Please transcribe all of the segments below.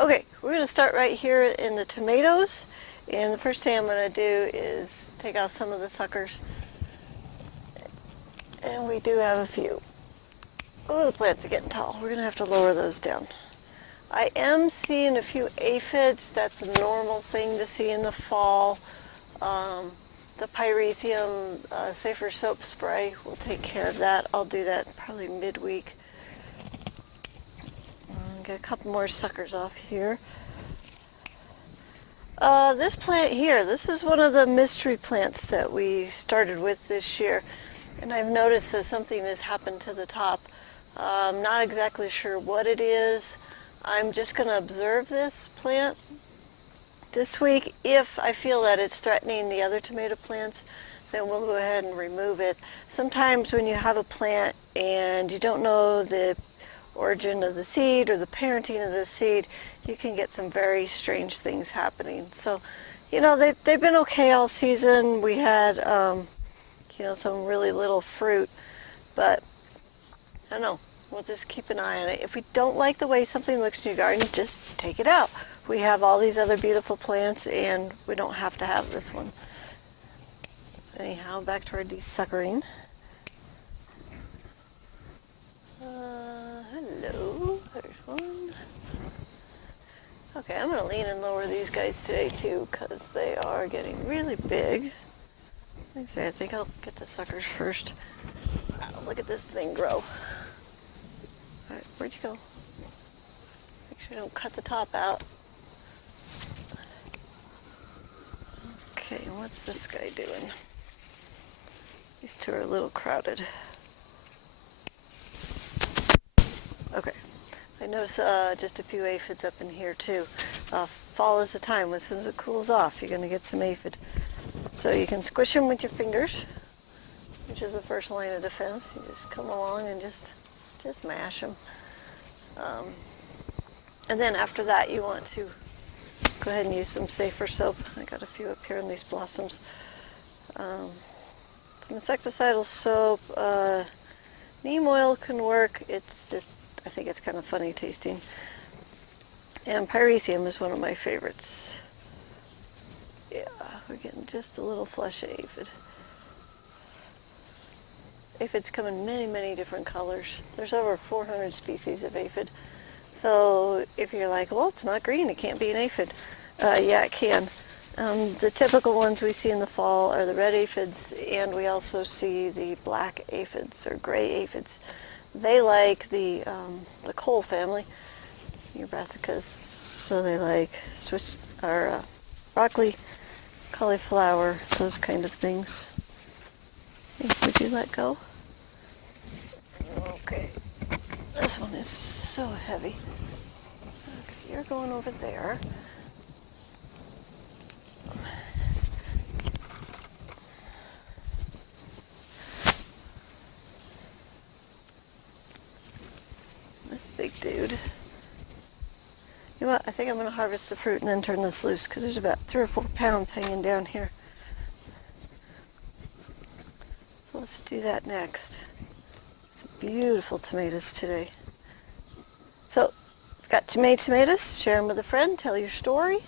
Okay, we're going to start right here in the tomatoes. And the first thing I'm going to do is take out some of the suckers. And we do have a few. Oh, the plants are getting tall. We're going to have to lower those down. I am seeing a few aphids. That's a normal thing to see in the fall. The Pyrethium Safer Soap Spray will take care of that. I'll do that probably midweek. Get a couple more suckers off here. This plant here, this is one of the mystery plants that we started with this year. And I've noticed that something has happened to the top. I'm not exactly sure what it is. I'm just going to observe this plant this week. If I feel that it's threatening the other tomato plants, then we'll go ahead and remove it. Sometimes when you have a plant and you don't know the origin of the seed or the parenting of the seed, you can get some very strange things happening. So, you know, they've been okay all season. We had, you know, some really little fruit, but I don't know. We'll just keep an eye on it. If we don't like the way something looks in your garden, just take it out. We have all these other beautiful plants, and we don't have to have this one. So anyhow, back to our desuckering. Hello, there's one. Okay, I'm going to lean and lower these guys today too, because they are getting really big. Like I say, I think I'll get the suckers first. Wow, look at this thing grow. Alright, where'd you go? Make sure you don't cut the top out. Okay, what's this guy doing? These two are a little crowded. Okay, I notice just a few aphids up in here too. Fall is the time. As soon as it cools off, you're going to get some aphid. So you can squish them with your fingers, which is the first line of defense. You just come along and just mash them. And then after that, you want to go ahead and use some Safer Soap. I got a few up here in these blossoms. Some insecticidal soap. Neem oil can work. It's just, I think it's kind of funny tasting. And Pyrethium is one of my favorites. Yeah, we're getting just a little flush of aphid. Aphids come in many, many different colors. There's over 400 species of aphid. So if you're like, well, it's not green, it can't be an aphid. Yeah, it can. The typical ones we see in the fall are the red aphids, and we also see the black aphids or gray aphids. They like the cole family, your brassicas, so they like broccoli, cauliflower, those kind of things. Would you let go? Okay, this one is so heavy. Okay, you're going over there. This big dude. You know what? I think I'm going to harvest the fruit and then turn this loose because there's about 3 or 4 pounds hanging down here. So let's do that next. Some beautiful tomatoes today. So, I've got tomatoes. Share them with a friend. Tell your story.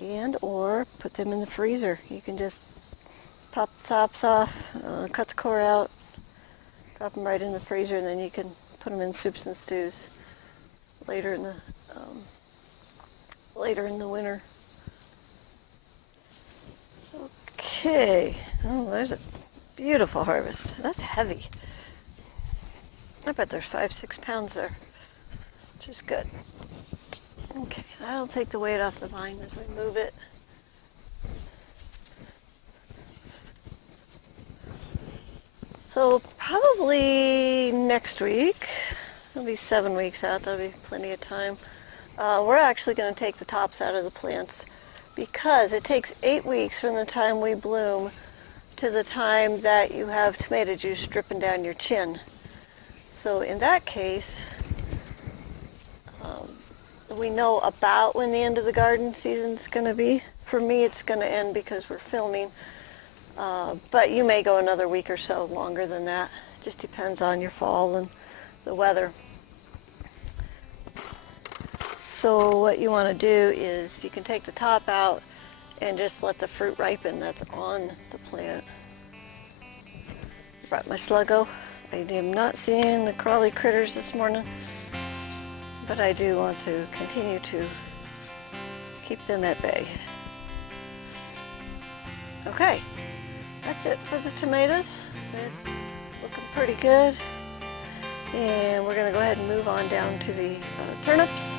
And or put them in the freezer. You can just pop the tops off, cut the core out, drop them right in the freezer, and then you can put them in soups and stews later in the winter. Okay, oh, there's a beautiful harvest. That's heavy. I bet there's 5-6 pounds there, which is good. Okay, that'll take the weight off the vine as we move it. So probably next week, it'll be 7 weeks out, that'll be plenty of time. We're actually going to take the tops out of the plants because it takes 8 weeks from the time we bloom to the time that you have tomato juice dripping down your chin. So in that case, we know about when the end of the garden season is going to be. For me, it's going to end because we're filming. But you may go another week or so longer than that. Just depends on your fall and the weather. So what you want to do is you can take the top out and just let the fruit ripen that's on the plant. Brought my Sluggo. I am not seeing the crawly critters this morning, but I do want to continue to keep them at bay. Okay, that's it for the tomatoes. They're looking pretty good. And we're going to go ahead and move on down to the turnips.